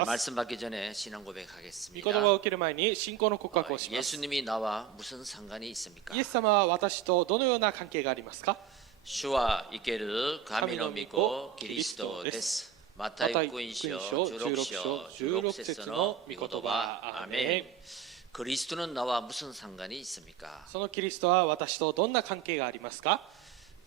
ます。 말씀 받기 전에 신앙 御言 고백하겠습니다. 葉を受ける前に信仰の告白をします。 예수님이 나와 무슨 상관이 있습니까? イエス様は私とどのような関係がありますか？ 주와 있기를 감히 믿고 그리스도です. 마타이 福音書 16章 16節の御言葉。アーメン. 그리스도는 나와 무슨 상관이 있습니까? そのキリストは私とどんな関係がありますか？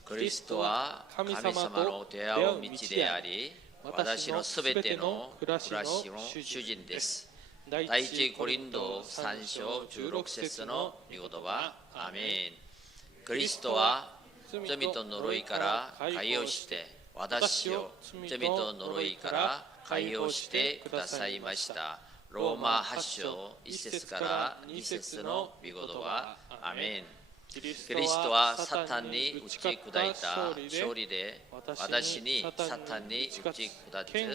그리스도와 神様の出会う道であり、私のすべての暮らしの主人です。第一コリント3章16節の御言葉。アーメン。キリストは罪と呪いから解放して、私を罪と呪いから解放してくださいました。ローマ8章1節から2節の御言葉。アーメン。キリストはサタンに打ち砕いた勝利で、私にサタンに打ち砕く権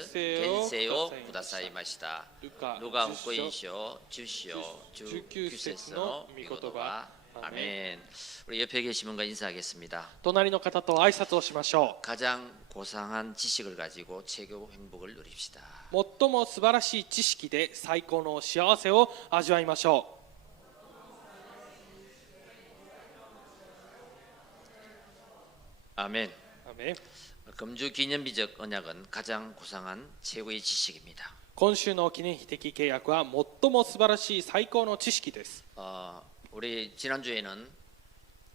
勢をくださいました。ルカ福音書10章19節の御言葉。アメン。우리 옆에 계신 분과 인사하겠습니다. 隣の方と挨拶をしましょう。 가장 고상한 지식을 가지고 최고 행복을 누립시다. 最も素晴らしい知識で最高の幸せを味わいましょう。 아멘. 아멘. 금주 기념비적 언약은 가장 고상한 최고의 지식입니다. 今週の記念碑的契約は最も素晴らしい最高の知識です。 우리 지난주에는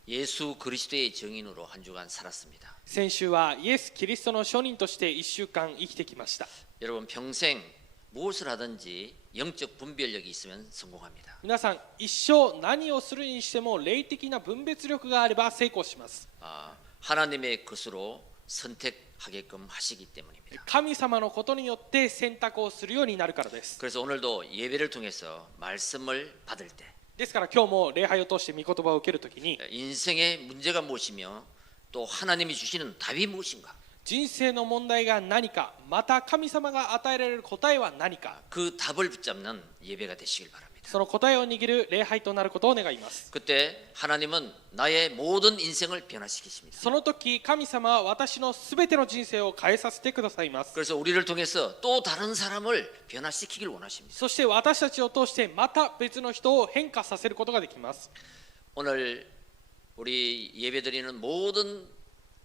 예수 그리스도의 증인으로 한 주간 살았습니다. 先週はイエス・キリストの証人として1週間生きてきました。 여러분 평생 무엇을 하든지 영적 분별력이 있으면 성공합니다. 皆さん一生何をするにしても霊的な分別力があれば成功します。 하나님의 것으로 선택하게끔 하시기 때문입니다. 神様のことによって選択をするようになるからです。 그래서 오늘도 예배를 통해서 말씀을 받을 때 ですから今日も礼拝を通して御言葉を受けるときに 인생의 문제가 무엇이며 또 하나님이 주시는 답이 무엇인가? 人生の問題が何か、また神様が与えられる答えは何か、 그 답을 붙잡는 예배가 되시길 바랍니다. その答えを握る礼拝となることを願います。 그때 하나님은 나의 모든 인생을 변화시키십니다. その時神様は私のすべての人生を変えさせてくださいます。 그래서 우리를 통해서 또 다른 사람을 변화시키길 원하십니다. そして私たちを通してまた別の人を変化させることができます。 오늘 우리 예배드리는 모든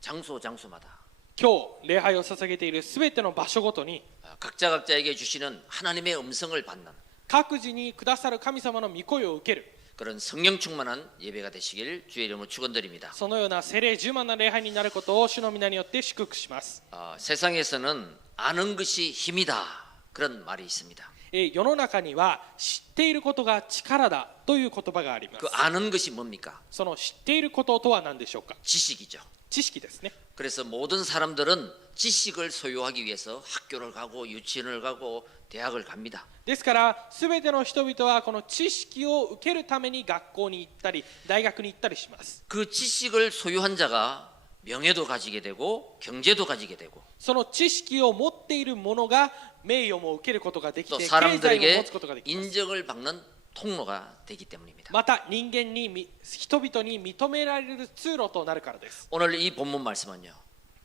장소마다 今日礼拝を捧げているすべての場所ごとに 각자에게 주시는 하나님의 음성을 받는 各自にくださる神様の御声を受ける 그런 성령 충만한 예배가 되시길 주의 이름으로 축원드립니다. そのような聖霊充満な礼拝になることを主の皆によって祝福します。 세상에서는 아는 것이 힘이다 그런 말이 있습니다. 世の中には知っていることが力だという言葉があります。 그 아는 것이 뭡니까? その知っていることとは何でしょうか？ 지식이죠. 知識ですね。 그래서 모든 사람들은 지식을 소유하기 위해서 학교를 가고 유치원을 가고 대학을 갑니다. ですから全ての人々はこの知識を受けるために学校に行ったり大学に行ったりします。 그 지식을 소유한 자가 명예도 가지게 되고 경제도 가지게 되고 その知識を持っている者が名誉も受けることができ 또 て経済も持 사람들에게 つことができます。 인정을 받는 통로가 되기 때문입니다. また人々に認められる通路となるからです。 오늘 이 본문 말씀은요.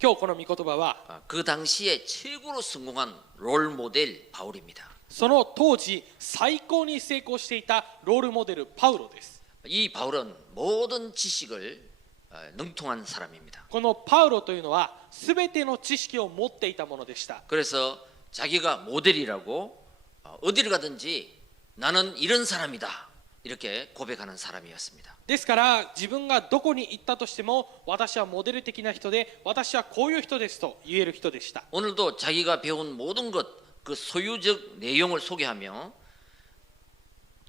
今日この御言葉は 그 당시에 최고로 성공한 롤 모델 바울입니다. その当時最高に成功していたロールモデルパウロです。 이 바울은 모든 지식을 능통한 사람입니다. このパウロというのは全ての知識を持っていたものでした。 그래서 자기가 모델이라고 어디를 가든지 나는 이런 사람이다 이렇게 고백하는 사람이었습니다. ですから自分がどこに行ったとしても私はモデル的な人で私はこういう人ですと言える人でした。 오늘도 자기가 배운 모든 것 그 소유적 내용을 소개하며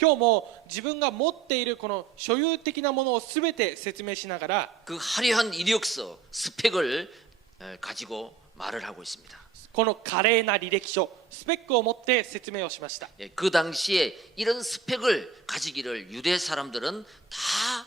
今日も自分が持っているこの所有的なものを全て説明しながら 그 화려한 이력서 스펙을 가지고 말을 하고 있습니다. この華麗な履歴書スペックを持って説明をしました。 그 당시에 이런 스펙을 가지기를 유대 사람들은 다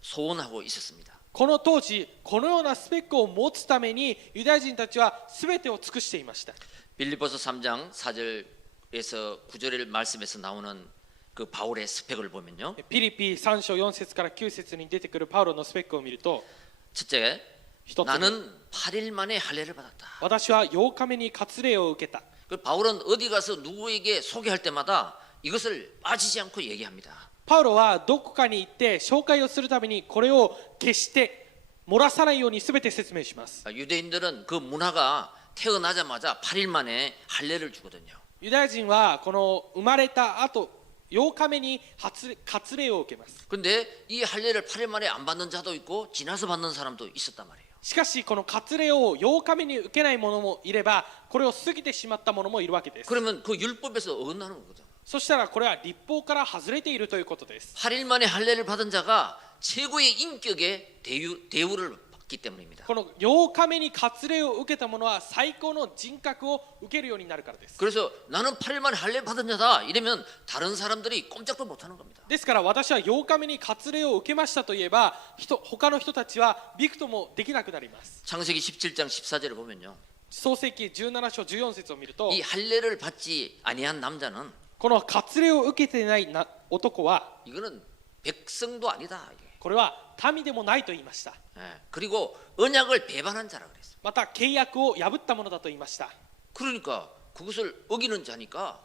소원하고 있었습니다. この当時このようなスペックを持つためにユダヤ人たちは全てを尽くしていました。 빌립보서 3장 4절에서 9절의 말씀에서 나오는 그 바울의 스펙을 보면요. ピリピ3章4節から9節に出てくるパウロのスペックを見ると 첫째, 一つ 나는 8일 만에 할례를 받았다. 私は8日目に割礼を受けた。그 바울은 어디 가서 누구에게 소개할 때마다 이것을 빠지지 않고 얘기합니다. パウロはどこかに行って紹介をするためにこれを決して漏らさないように全て説明します。 유대인들은 그 문화가 태어나자마자 8일 만에 할례를 주거든요. ユダヤ人はこの生まれた後8日目に割礼を受けます。 근데 이 할례를 8일 만에 안 받는 자도 있고 지나서 받는 사람도 있었단 말이에요. しかしこの割礼を8日目に受けない者もいればこれを過ぎてしまった者もいるわけです。 그러면 그 율법에서 어긋나는 거거든. そしたらこれは律法から外れているということです。 8일 만에 할례를 받은 자가 최고의 인격의 대우를 받기 때문입니다. この8日目に割礼を受けた者は最高の人格を受けるようになるからです。 그래서 나는 8일 만에 할례 받은 자다 이러면 다른 사람들이 꼼짝도 못하는 겁니다. ですから私は8日目に割礼を受けましたといえば他の人たちはびくともできなくなります。 창세기 17장 14절을 보면요. 創世記17章14節を見ると 이 할례를 받지 아니한 남자는 この割礼を受けていない男は 이거는 백성도 아니다. これは民でもないと言いました。 예, 그리고 언약을 배반한 자라 그랬어요. また契約を破ったものだと言いました。 그러니까 그것을 어기는 자니까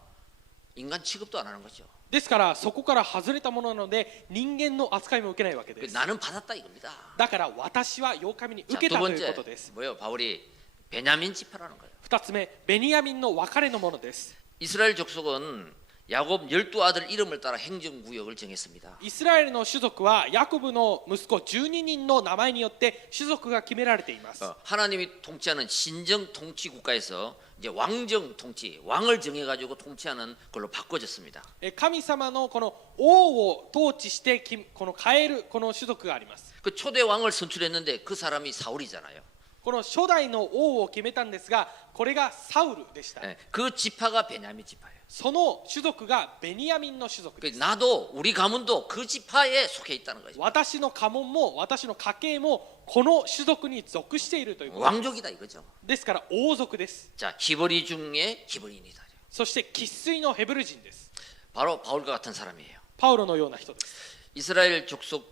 인간 취급도 안 하는 거죠. ですからそこから外れたものなので人間の扱いも受けないわけです。 나는 받았다 이겁니다. だから私は8日目に受 자, け 두 たという 번째 ことです。 뭐요? 바울이 베냐민 지파라는 거예요. 2つ目、ベニヤミンの別れのものです。 이스라엘 족속은 야곱 12아들 이름을 따라 행정구역을 정했습니다. イスラエルの種族はヤコブの息子12人の名前によって種族が決められています。 하나님이 통치하는 신정 통치 국가에서 이제 왕정 통치, 왕을 정해가지고 통치하는 걸로 바꿔졌습니다. 神様のこの王を統治してこの変えるこの種族があります。 그 초대 왕을 선출했는데 그 사람이 사울이잖아요. この初代の王を決めたんですが、これがサウルでした。 그 지파가 베냐민 지파예요. その種族がベニヤミンの種族です。 나도 우리 가문도 그 지파에 속해 있다는 거죠. 私の家紋も私の家系もこの種族に属しているということです。 왕족이다 이거죠. ですから王族です。 자, 히브리 중에 히브리인이다. そして生粋のヘブル人です。 바로 바울과 같은 사람이에요. パウロのような人です。 이스라엘 족속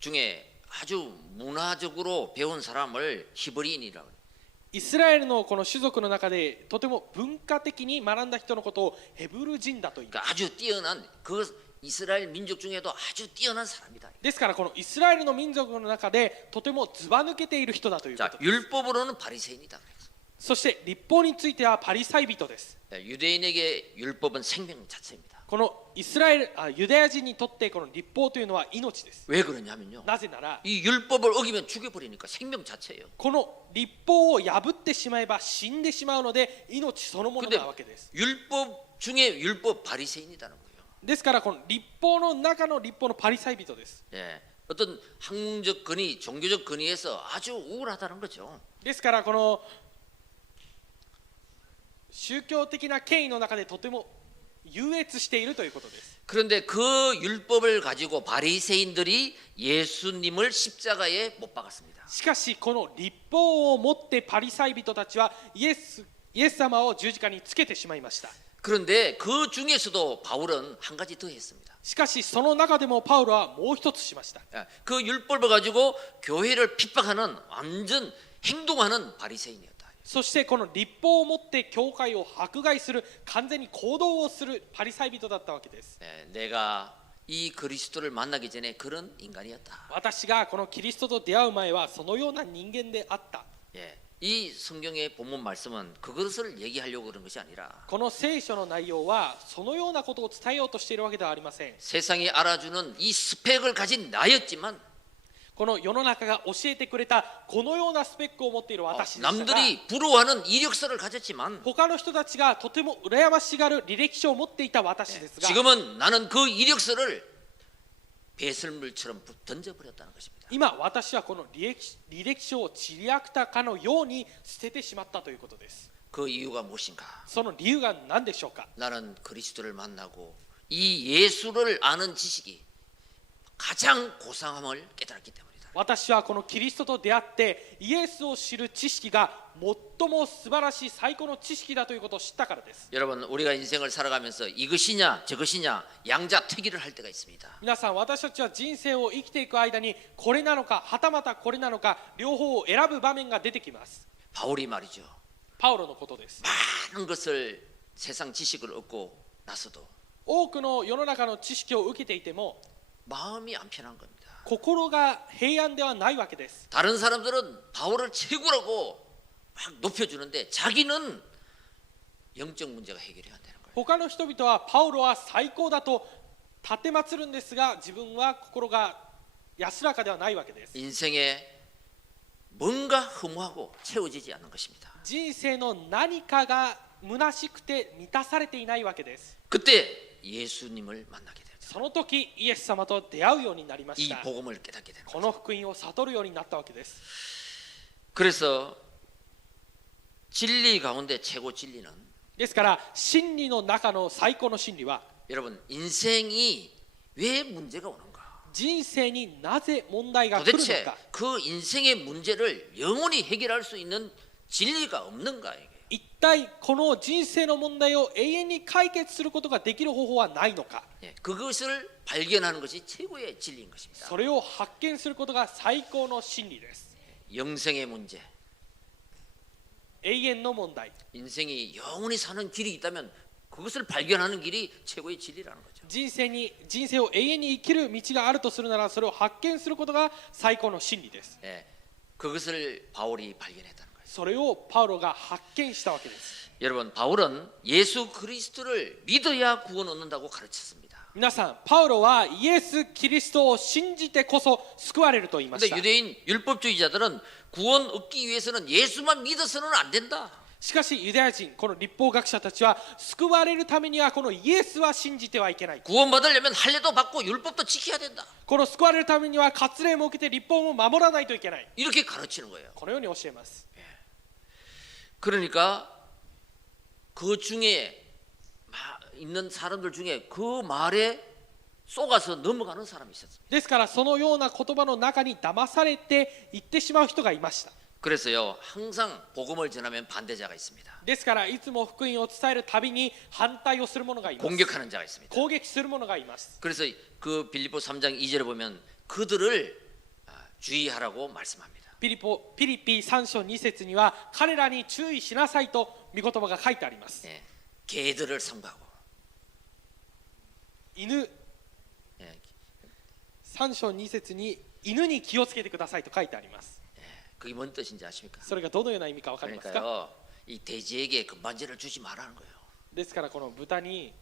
중에 아주 문화적으로 배운 사람을 히브리인이라고 해요. イスラエルのこの種族の中でとても文化的に学んだ人のことをヘブル人だと言います。 그러니까 아주 뛰어난 그 이스라엘 민족 중에도 아주 뛰어난 사람이다. ですからこのイスラエルの民族の中でとてもずば抜けている人だというこ 자, とです。 율법으로는 바리새인이다. 그랬어요. そして律法についてはパリサイ人です。 유대인에게 율법은 생명 자체입니다. このユダヤ人にとってこの律法というのは命です。 왜 그러냐면요. なぜなら 이 율법을 어기면 죽여버리니까 생명 자체예요. この律法を破ってしまえば死んでしまうので命そのものなわけです。 율법 중에 율법 바리새인이라는 거예요. ですからこの律法の中の律法のパリサイ人です。 예, 어떤 학문적 근위, 종교적 근위에서 아주 우월하다는 거죠. ですからこの宗教的な権威の中でとても優越しているということです。 그런데 그 율법을 가지고 바리새인들이 예수님을 십자가에 못 박았습니다. しかしこの律法を持ってパリサイ人たちはイエス様を十字架につけてしまいました。 그런데 그 중에서도 바울은 한 가지 더 했습니다. しかしその中でもパウロはもう一つしました。 그 율법을 가지고 교회를 핍박하는 완전 행동하는 바리새인이었다. そしてこの律法を持って教会を迫害する完全に行動をするパリサイ人だったわけです。 내가 이 그리스도를 만나기 전에 그런 인간이었다. 私がこのキリストと出会う前はそのような人間であった。 이 성경의 본문 말씀은 그것을 얘기하려고 그런 것이 아니라 この聖書の内容はそのようなことを伝えようとしているわけではありません。 세상이 알아주는 이 스펙을 가진 나였지만 この世の中が教えてくれたこのようなスペックを持っている私でしたが 남들이 부러워하는 이력서를 가졌지만 他の人たちがとても羨ましがる履歴書を持っていた私ですが 지금은 나는 그 이력서를 배설물처럼 던져버렸다는 것입니다. 今私はこの履歴書をちりあくたかのように捨ててしまったということです。 그 이유가 무엇인가? その理由が何でしょうか。 나는 그리스도를 만나고 이 예수를 아는 지식이 가장 고상함을 깨달았기 때문이다. 私はこのキリストと出会ってイエスを知る知識が最も素晴らしい最高の知識だということを知ったからです。 여러분 우리가 인생을 살아가면서 이것이냐 저것이냐 양자택일을 할 때가 있습니다. 皆さん私たちは人生を生きていく間にこれなのかはたまたこれなのか両方を選ぶ場面が出てきます。 바울이 말이죠. パウロのことです。 많은 것을 세상 지식을 얻고 나서도 多くの世の中の知識を受けていても 마음이 안 편한 겁니다. 心が平安ではないわけです。 다른 사람들은 바울을 최고라고 막 높여주는데 자기는 영적 문제가 해결이 안 되는 거예요. 他の人々はパウロは最高だと立てまつるんですが、自分は心が安らかではないわけです。 인생에 뭔가 허무하고 채워지지 않는 것입니다. 人生の何かが虚しくて満たされていないわけです。 그때 예수님을 만나게 되죠. その時イエス様と出会うようになりまし 이 た。 복음을 깨닫게 되는 こ 거죠. の福音を悟るようになったわけです。 그래서 진리 가운데 최고 진리는 ですから真理の中の最高の真理は 여러분 인생이 왜 문제가 오는가? 人生になぜ問題が来るの 도대체 か、 그 인생의 문제를 영원히 해결할 수 있는 진리가 없는가 이게. 一体この人生の問題を永遠に解決することができる方法はないのか。 예, 그것을 발견하는 것이 최고의 진리인 것입니다. それを発見することが最高の真理です。 영생의 문제, 永遠の問題、 인생이 영원히 사는 길이 있다면 그것을 발견하는 길이 최고의 진리라는 거죠. 人生を永遠に生きる道があるとするなら、それを発見することが最高の真理です。 예, 그것을 바울이 발견했다는 거예요. それをパウロが発見したわけです。 여러분, 바울은 예수 그리스도를 믿어야 구원 얻는다고 가르쳤습니다. 皆さん、パウロはイエス・キリストを信じてこそ救われると言いまし 근데 た。 유대인 율법주의자들은 구원 얻기 위해서는 예수만 믿어서는 안 된다. しかしユダヤ人、この律法学者たちは救われるためにはこのイエスは信じてはいけない。 구원받으려면 할례도 받고 율법도 지켜야 된다. この救われるためには割礼も受けて律法も守らないといけない。 이렇게 가르치는 거예요. このように教えます。 그러니까 그 중에 있는 사람들 중에 그 말에 속아서 넘어가는 사람이 있었습니다. ですからそのような言葉の中に騙されて言ってしまう人がいました。 그래서요, 항상 복음을 전하면 반대자가 있습니다. ですからいつも福音を伝えるたびに反対をする者がいます。 공격하는 자가 있습니다. 攻撃する者がいます。 그래서 그 빌립보 3장 2절에 보면 그들을 주의하라고 말씀합니다. ピリピ3章2節には彼らに注意しなさいと御言葉が書いてあります。 예, 개들을 삼가고 犬、 예, 3章2節に犬に気をつけてくださいと書いてあります。 그게 뭔 뜻인지 아십니까? それがどのような意味か分かりますか？ 그러니까요, 이 돼지에게 금반지를 주지 말라는 거예요. ですからこの豚に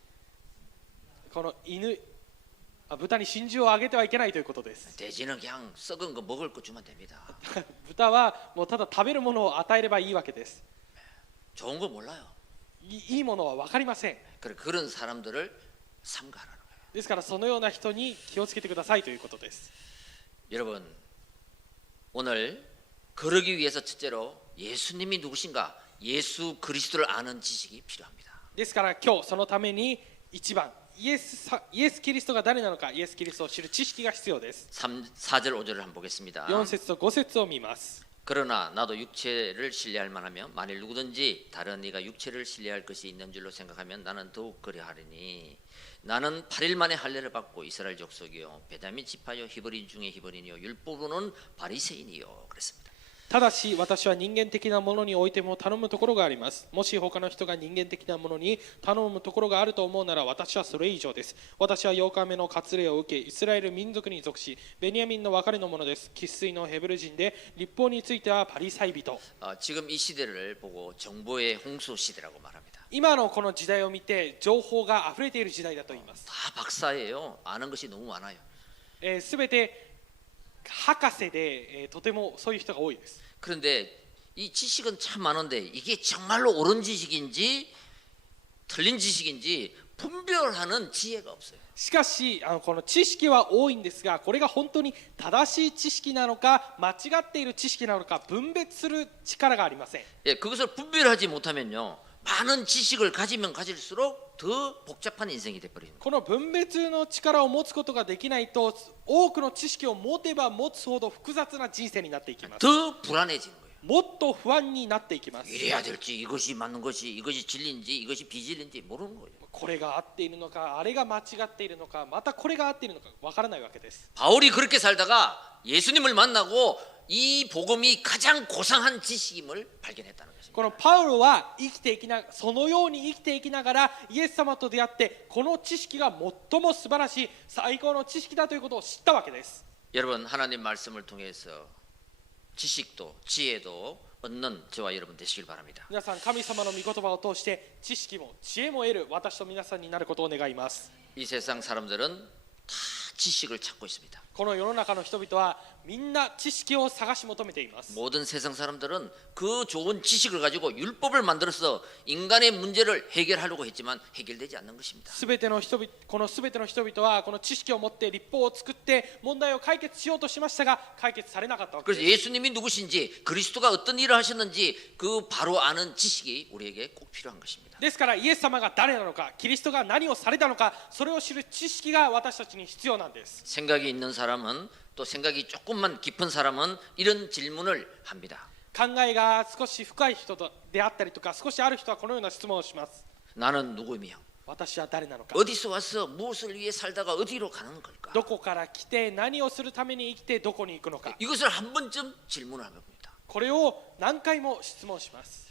豚に真珠をあげてはいけないということです。 돼지는 그냥 썩은 거 먹을 거 주면 됩니다. 豚はもうただ食べるものを与えればいいわけです。 좋은 거 몰라요. いいものは分かりません。 그런 사람들을 삼가라는 거예요. ですからそのような人に気をつけてくださいということです。 여러분, 오늘 그러기 위해서 첫째로 예수님이 누구신가, 예수 그리스도를 아는 지식이 필요합니다. ですから今日そのために一番イエス・キリストが誰なのか、イエス・キリストを知る知識が必要です。 4절 5절을 한번 보겠습니다. 4節と5節を見ます。 그러나 나도 육체를 신뢰할 만하며 만일 누구든지 다른 이가 육체를 신뢰할 것이 있는 줄로 생각하면 나는 더욱 그리하리니 나는 8일 만에 할례를 받고 이스라엘 족속이요 베냐민 지파요 히브리 중에 히브리니요 율법으로는 바리새인이요 그랬습니다. ただし私は人間的なものにおいても頼むところがあります。もし他の人が人間的なものに頼むところがあると思うなら私はそれ以上です。私は8日目の割礼を受けイスラエル民族に属しベニヤミンの別れのものです。生粋のヘブル人で律法についてはパリサイ人。 지금 이 시대를 보고 정보의 홍수 시대라고 말합니다. 今のこの時代を見て情報が溢れている時代だと言います。 다 박사예요. 아는 것이 너무 많아요. すべて博士で、とてもそういう人が多いです。 그런데 이 지식은 참 많은데 이게 정말로 옳은 지식인지 틀린 지식인지 분별하는 지혜가 없어요. しかしこの知識は多いんですが、これが本当に正しい知識なのか間違っている知識なのか分別する力がありません。 예, 그것을 분별하지 못하면요 많은 지식을 가지면 가질수록 더 복잡한 인생이 돼버리는 거예요. この分別の力を持つことができないと多くの知識を持てば持つほど複雑な人生になっていきます。 더 불안해지는 거예요. もっと不安になっていきます。 이래야 될지, 이것이 맞는 것이, 이것이 진리인지, 이것이 비진리인지 모르는 거예요. これが合っているのか、あれが間違っているのか、またこれが合っているのかわからないわけです。 바울이 그렇게 살다가 예수님을 만나고 이 복음이 가장 고상한 지식임을 발견했다는 것입니다. このパウロはそのように生きていきながらイエス様と出会ってこの知識が最も素晴らしい最高の知識だということを知ったわけです。 여러분 하나님 말씀을 통해서 지식도 지혜도 얻는 저와 여러분 되시길 바랍니다. 皆さん神様の御言葉を通して知識も知恵も得る私と皆さんになることを願います。 이 세상 사람들은 다 지식을 찾고 있습니다. この世の中の人々はみんな知識を探し求めています。 모든 세상 사람들은 그 좋은 지식을 가지고 율법을 만들어서 인간의 문제를 해결하려고 했지만 해결되지 않는 것입니다. このすべての人々はこの知識を持って立法を作って問題を解決しようとしましたが解決されなかったわけです。 그래서 예수님이 누구신지 그리스도가 어떤 일을 하셨는지 그 바로 아는 지식이 우리에게 꼭 필요한 것입니다. ですからイエス様が誰なのか、キリストが何をされたのか、それを知る知識が私たちに必要なんです。 생각이 있는 사람은 또 생각이 조금만 깊은 사람은 이런 질문을 합니다. 考えが少し深い人であったりとか少しある人はこのような質問をします。 나는 누구이며 私は誰なのか、 어디서 와서 무엇을 위해 살다가 어디로 가는 걸까? どこから来て何をするために生きてどこに行くのか、 이것을 한 번쯤 질문을 하면 봅니다. これを何回も質問します。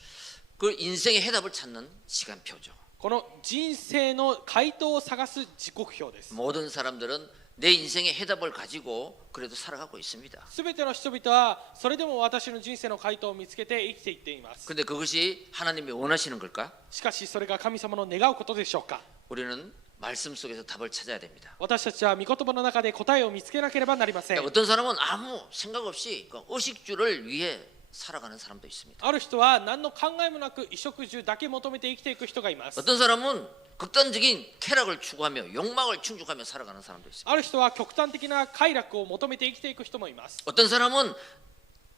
그 인생의 해답을 찾는 시간표죠. この人生の回答を探す時刻表です。 모든 사람들은 내 인생의 해답을 가지고 그래도 살아가고 있습니다. すべての人々はそれでも私の人生の回答を見つけて生きていっています。 근데 그것이 하나님이 원하시는 걸까? しかしそれが神様の願うことでしょうか。 우리는 말씀 속에서 답을 찾아야 됩니다. 私たちは御言葉の中で答えを見つけなければなりません。 어떤 사람은 아무 생각 없이 의식주를 위해 살아가는 사람도 있습니다. ある人は何の考えもなく衣食住だけ求めて生きていく人がいます。 어떤 사람은 극단적인 쾌락을 추구하며 욕망을 충족하며 살아가는 사람도 있습니다. ある人は極端的な快楽を求めて生きていく人もいます。 어떤 사람은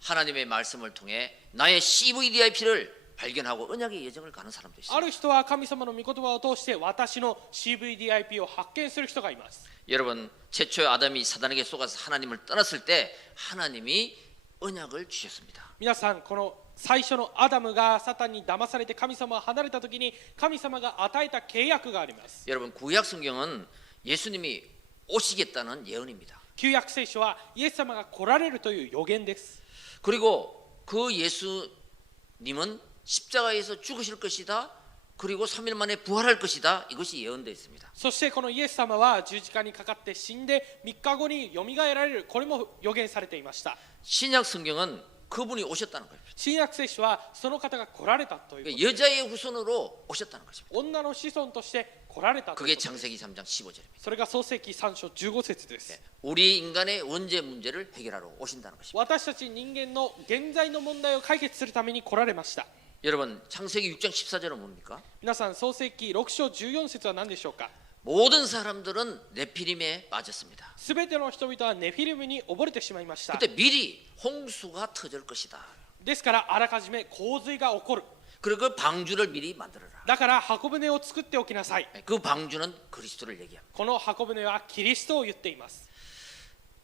하나님의 말씀을 통해 나의 CVDIP를 발견하고 언약의 여정을 가는 사람도 あ 있습니다. る人は神様の御言葉を通して私の CVDIP を発見する人がいます。 여러분 최초의 아담이 사단에게 속아서 하나님을 떠났을 때 하나님이 언약을 주셨습니다. 皆さんこの最初のアダムがサタンに騙されて神様を離れた時に神様が与えた契約があります。 여러분 구약 성경은 예수님이 오시겠다는 예언입니다. 旧約聖書はイエス様が来られるという予言です。 그리고 그 예수님은 십자가에서 죽으실 것이다. 그리고 3일 만에 부활할 것이다. 이것이 예언되어 있습니다. そしてこのイエス様は十字架にかかって死んで3日後によみがえられる、これも予言されていました。 신약 성경은 그분이 오셨다는 거예요. 新約聖書はその方が来られたということです。 여자의 후손으로 오셨다는 것입니다. 女の子孫として来られたという 그게 ことです。 창세기 3장 15절입니다. それが創世記3章15節です。 우리 인간의 원죄 문제를 해결하러 오신다는 것입니다. 私たち人間の現在の問題を解決するために来られました。 여러분 창세기 6장 14절은 뭡니까? 皆さん創世記6章14節は何でしょうか。 모든 사람들은 네피림에 빠졌습니다. すべての人々はネフィリムに溺れてしまいました。 그때 미리 홍수가 터질 것이다. ですからあらかじめ洪水が起こる。 그리고 그 방주를 미리 만들어라. だから箱舟を作っておきなさい。 그 방주는 그리스도를 얘기합니다. この箱舟はキリストを言っています。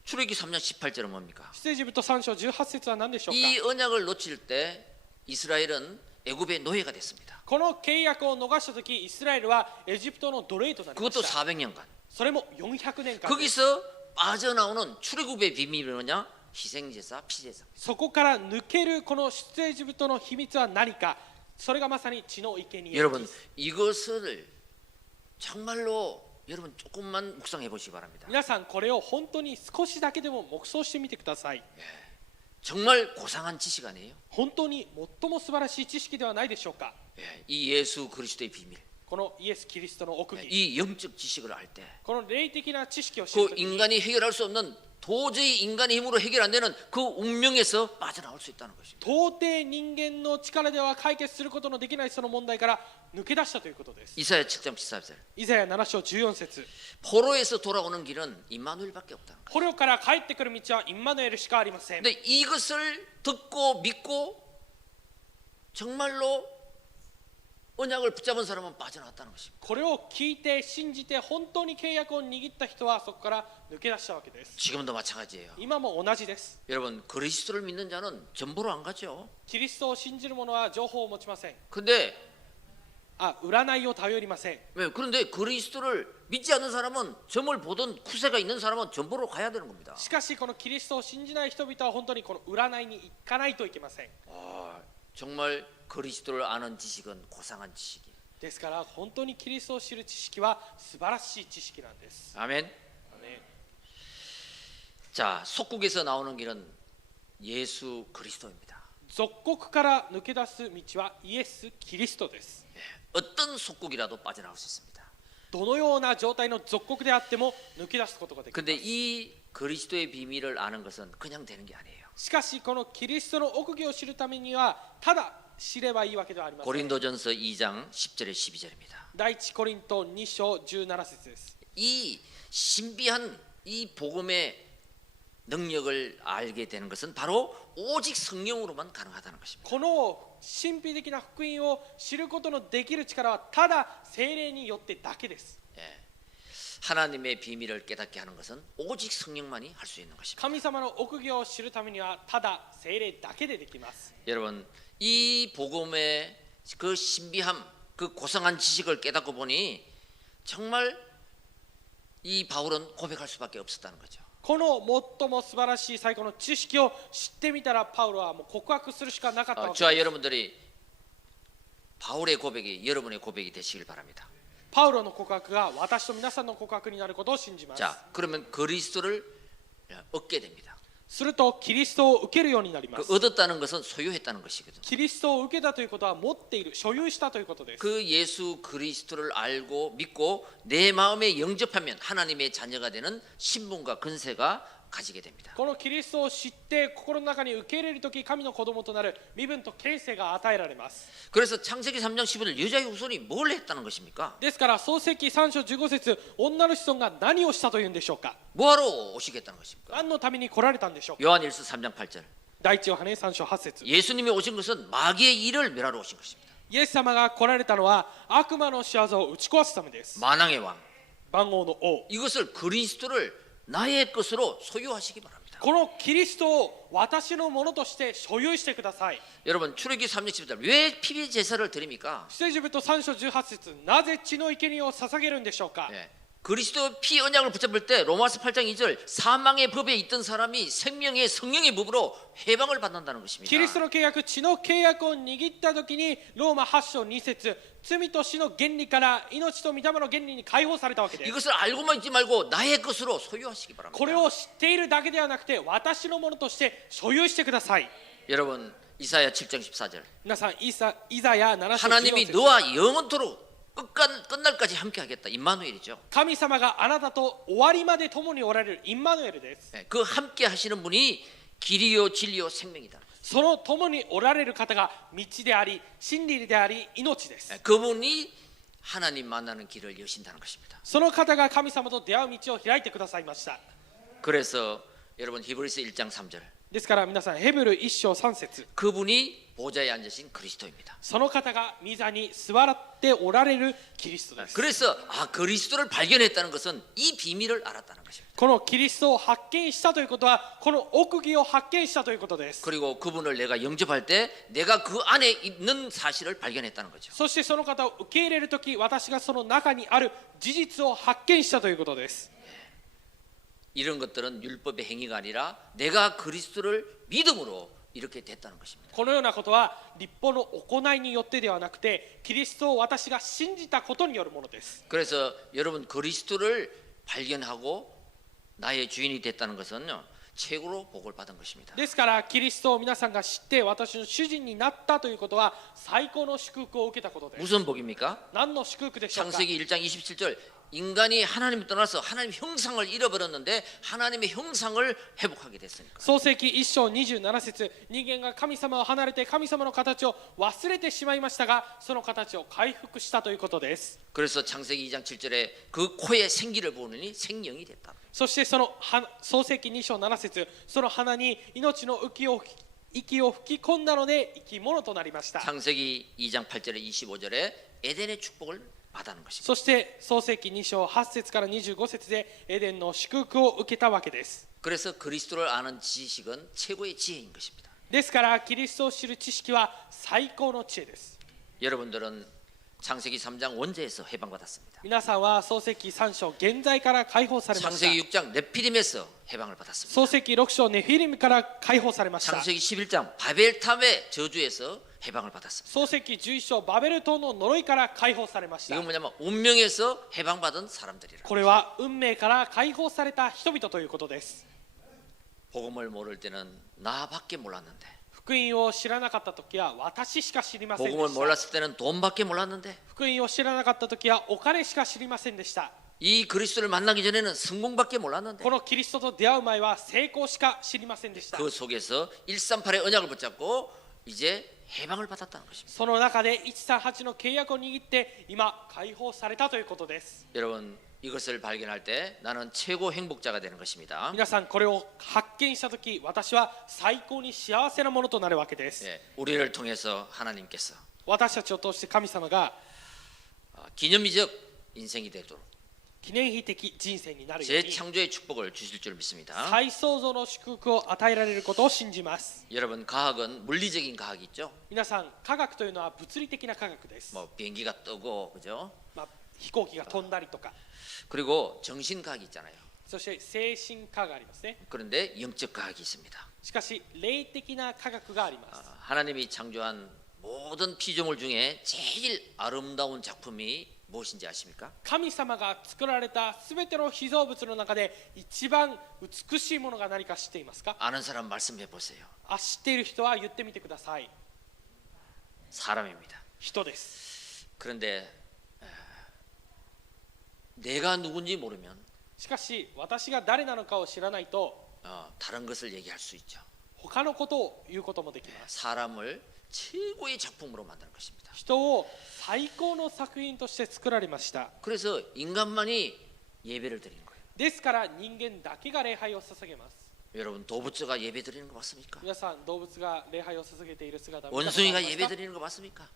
출애굽기 3장 18절은 뭡니까? 出エジプト3章18節は何でしょうか。 이 언약을 놓칠 때 이스라엘은 애굽의 노예가 됐습니다. この契約を逃したときイスラエルはエジプトの奴隷となりま 그것도 した。 400년간. それも400年間。 거기서 빠져나오는 출애굽의 비밀이 뭐냐? 희생제사, 피제사. そこから抜けるこの出エジプトの秘密は何か。それがまさに血の生贄。 여러분 이것을 정말로 여러분 조금만 묵상해 보시기 바랍니다. 皆さんこれを本当に少しだけでも黙想してみてください。 정말 고상한 지식 아니에요? 本当に最も素晴らしい知識ではないでしょうか。 이 예수 그리스도의 비밀, このイエス・キリストの奥義、 이 영적 지식을 알 때, この霊的な知識を知る 그 ときに 인간이 해결할 수 없는 도저히 인간의 힘으로 해결 안 되는 그 운명에서 빠져나올 수 있다는 것입니다. 到底人間の力では解決することのできないその問題から抜け出したということです。 이사야 7장 14절. イザヤ7章14節。 포로에서 돌아오는 길은 임마누엘밖에 없다는 거예요. 捕虜から帰ってくる道はインマヌエルしかありません。 근데 이것을 듣고 믿고 정말로 언약을 붙잡은 사람은 빠져나왔다는 것입니다. これを聞いて信じて本当に契約を握った人はそこから抜け出したわけです。 지금도 마찬가지예요. 今も同じです。 여러분 그리스도를 믿는 자는 전보로 안 가죠. キリストを信じる者は情報を持ちません。 근데 占いを頼りません。 그런데 그리스도를 믿지 않는 사람은 점을 보던 쿠세가 있는 사람은 전보로 가야 되는 겁니다. しかしこのキリストを信じない人々は本当にこの占いに行かないといけません。 정말 그리스도를 아는 지식은 고상한 지식이에요. ですから本当にキリストを知る知識は素晴らしい知識なんです。 아멘. 자, 속국에서 나오는 길은 예수 그리스도입니다. 属国から抜け出す道はイエス・キリストです。 어떤 속국이라도 빠져나올 수 있습니다. どのような状態の属国であっても抜け出すことができます。 근데 이 그리스도의 비밀을 아는 것은 그냥 되는 게 아니에요. しかしこのキリストの奥義を知るためにはただ知ればいいわけではありません。 고린도전서 2장 10절에 12절입니다. 第一コリント2章17節です。 이 신비한 이 복음의 능력을 알게 되는 것은 바로 오직 성령으로만 가능하다는 것입니다. この神秘的な福音を知ることのできる力はただ聖霊によってだけです。 하나님의 비밀을 깨닫게 하는 것은 오직 성령만이 할 수 있는 것입니다. 神様の奥義を知るためにはただ聖霊だけでできます。 여러분 이 복음의 그 신비함, 그 고상한 지식을 깨닫고 보니 정말 이 바울은 고백할 수밖에 없었다는 거죠. この最も素晴らしい最高の知識を知ってみたらパウロはもう告白するしかなかったわけです。 저와 여러분들이 바울의 고백이 여러분의 고백이 되시길 바랍니다. パウロの告白が私と皆さんの告白になることを信じます。 자, 그러면 그리스도를 얻게 됩니다. するとキリストを受けるようになります。 그 얻었다는 것은 소유했다는 것이거든요. キリストを受けたということは持っている、所有したということです。 그 예수 그리스도를 알고 믿고 내 마음에 영접하면 하나님의 자녀가 되는 신분과 권세가 가지게 됩니다. このキリストを知って心の中に受け入れるとき神の子供となる身分と権勢が与えられます。 그래서 창세기 3장 15절 여자의 후손이 뭘 했다는 것입니까? ですから創世記3章15節女の子孫が何をしたというんでしょうか。 뭐하러 오시겠다는 것입니까? 何のために来られたんでしょうか。 요한일서 3장 8절 第一ヨハネ3章8節 예수님이 오신 것은 마귀의 일을 멸하러 오신 것입니다. イエス様が来られたのは悪魔の仕業を打ち壊すためです。 만왕의 왕 万王の王、 이것을 그리스도를 나의 것으로 소유하시기 바랍니다. このキリストを私のものとして所有してください。 여러분 출애굽기 3장 10절 왜 피리 제사를 드립니까? 出エジプト3章18節なぜ血の生贄を捧げるんでしょうか。 예. 그리스도 피 언약을 붙잡을 때 로마서 8장 2절 사망의 법에 있던 사람이 생명의 성령의 법으로 해방을 받는다는 것입니다. キリストの契約、血の契約を握ったときにローマ8章2節罪と死の原理から命と御霊の原理に解放されたわけです。 이것을 알고만 있지 말고 나의 것으로 소유하시기 바랍니다. これを知っているだけではなくて私のものとして所有してください。 여러분 이사야 7장 14절 皆さんイザヤ7章 하나님이 14節 너와 영원토록 끝날까지 함께 하겠다. 임마누엘이죠. 神様があなたと終わりまで共におられるインマヌエルです。 그 함께 하시는 분이 길이요 진리요 생명이다. その共におられる方が道であり真理であり命です。 그분이 하나님 만나는 길을 여신다는 것입니다. その方が神様と出会う道を開いてくださいました。 그래서 여러분 히브리서 1장 3절 ですから皆さんヘブル1章3節 그분이 보좌에 앉으신 그리스도입니다. その方が御座に座っておられるキリストです。 그래서 그리스도를 발견했다는 것은 이 비밀을 알았다는 것입니다. このキリストを発見したということはこの奥義を発見したということです。 그리고 그분을 내가 영접할 때 내가 그 안에 있는 사실을 발견했다는 거죠. そしてその方を受け入れるとき私がその中にある事実を発見したということです。 이런 것들은 율법의 행위가 아니라 내가 그리스도를 믿음으로 이렇게 됐다는 것입니다. このようなことは立法の行いによってではなくてキリストを私が信じたことによるものです。 그래서 여러분 그리스도를 발견하고 나의 주인이 됐다는 것은요 최고로 복을 받은 것입니다. ですからキリストを皆さんが知って私の主人になったということは最高の祝福を受けたことです。 무슨 복입니까? 何の祝福でしょうか。 창세기 1장 27절 인간이 하나님을 떠나서 하나님 형상을 잃어버렸는데 하나님의 형상을 회복하게 됐으니까. 創世記1章27節人間が神様を離れて神様の形を忘れてしまいましたがその形を回復したということです。 그래서 창세기 2장 7절에 그 코에 생기를 보느니 생명이 됐다. そしてその創世記2章7節その花に命の浮きを息を吹き込んだので生き物となりました。 창세기 2장 8절에 25절에 에덴의 축복을 받는 것입니다. そして創世記2章8節から25節でエデンの祝福を受けたわけです。 그래서 그리스도를 아는 지식은 최고의 지혜인 것입니다. ですからキリストを知る知識は最高の知恵です。 여러분들은 창세기 3장 원죄에서 해방받았습니다. 皆さんは創世記3章現在から解放されました。 창세기 6장 네피림에서 해방을 받았습니다. 創世記6章ネフィリムから解放されました。 창세기 11장 바벨탑의 저주에서 해방을 받았습니다. 創世記11章バベル島の呪いから解放されました。 이건 뭐냐면 운명에서 해방받은 사람들이라. これは運命から解放された人々ということです。 복음을 모를 때는 나밖에 몰랐는데, 福音を知らなかった時は私しか知りませんで 복음을 した。 몰랐을 때는 돈밖에 몰랐는데, 福音を知らなかった時はお金しか知りませんでした。 이 그리스도를 만나기 전에는 성공밖에 몰랐는데, このキリストと出会う前は成功しか知りませんでした。 그 속에서 138의 언약을 붙잡고 이제 해방을 받았다는 것입니다. その中で138の契約を握って今解放されたということです。 여러분, 이것을 발견할 때 나는 최고 행복자가 되는 것입니다. 皆さんこれを発見した時私は最高に幸せなものとなるわけです。 예, 우리를 통해서 하나님께서 私たちを通して神様が 기념비적 인생이 되도록 記念碑的人生になるように 재창조의 축복을 주실 줄 믿습니다. 再創造の祝福を与えられることを信じます。 여러분, 과학은 물리적인 과학이 있죠. 皆さん科学というのは物理的な科学です。 뭐 비행기가 뜨고, 그죠? 飛行機が飛んだりとか、 그리고 정신과학이 있잖아요. そして精神科がありますね。 그런데 영적 과학이 있습니다. しかし霊的な科学があります。 하나님이 창조한 모든 피조물 중에 제일 아름다운 작품이 무엇인지 아십니까? 神様が作られたすべての被造物の中で一番美しいものが何か知っていますか？ 아는 사람 말씀해 보세요. 知っている人は言ってみてください。 사람입니다. 人です。 그런데 내가 누군지 모르면 しかし私が誰なのかを知らないと 다른 것을 얘기할 수 있죠. 他のことを言うこともできます。 사람을 최고의 작품으로 만드는 것입니다. 人を最高の作品として作られました。 그래서 인간만이 예배를 드리는 거예요. ですから人間だけが礼拝を捧げます。 여러분, 도부츠가 예배 드리는 거 맞습니까? 皆さん動物が礼拝を捧げている姿を見たことあります 원숭이가 か？ 예배 드리는 거 맞습니까?